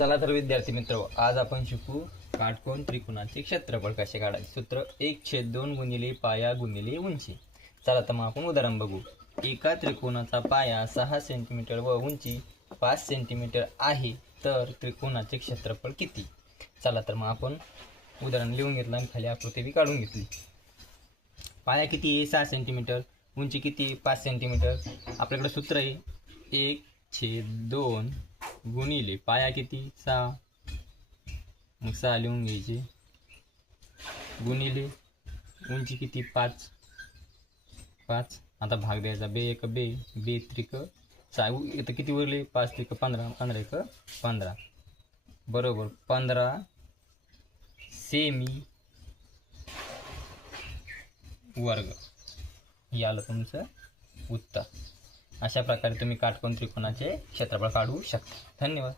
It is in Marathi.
चला तर विद्यार्थी मित्र, आज आपण शिकू काटकोन त्रिकोणाचे क्षेत्रफळ कसे काढायचे. सूत्र 1/2 गुणिले पाया गुणिले उंची. चला तर मग आपण उदाहरण बघू. एका त्रिकोणाचा पाया 6 सेंटीमीटर व उंची 5 सेंटीमीटर आहे, तर त्रिकोणाचे क्षेत्रफळ किती. चला तर मग आपण उदाहरण लिहून घेतलं आणि खाली आकृती बी काढून घेतली. पाया किती आहे? 6 सेंटीमीटर. उंची किती? 5 सेंटीमीटर. आपल्याकडे सूत्र आहे 1/2 गुणिले पाया किती? 6. मग 6 लिहून घ्यायचे, गुणिले उंची किती? 5. आता भाग द्यायचा. बे एक बे, बे त्रिक 6. इथं किती उरले? 5 त्रिक 15, 15 एक 15, बरोबर 15 सेमी वर्ग. हे आलं तुमचं उत्तर. अशा प्रकारे तुम्ही काटकोन त्रिकोणाचे क्षेत्रफळ काढू शकता. धन्यवाद.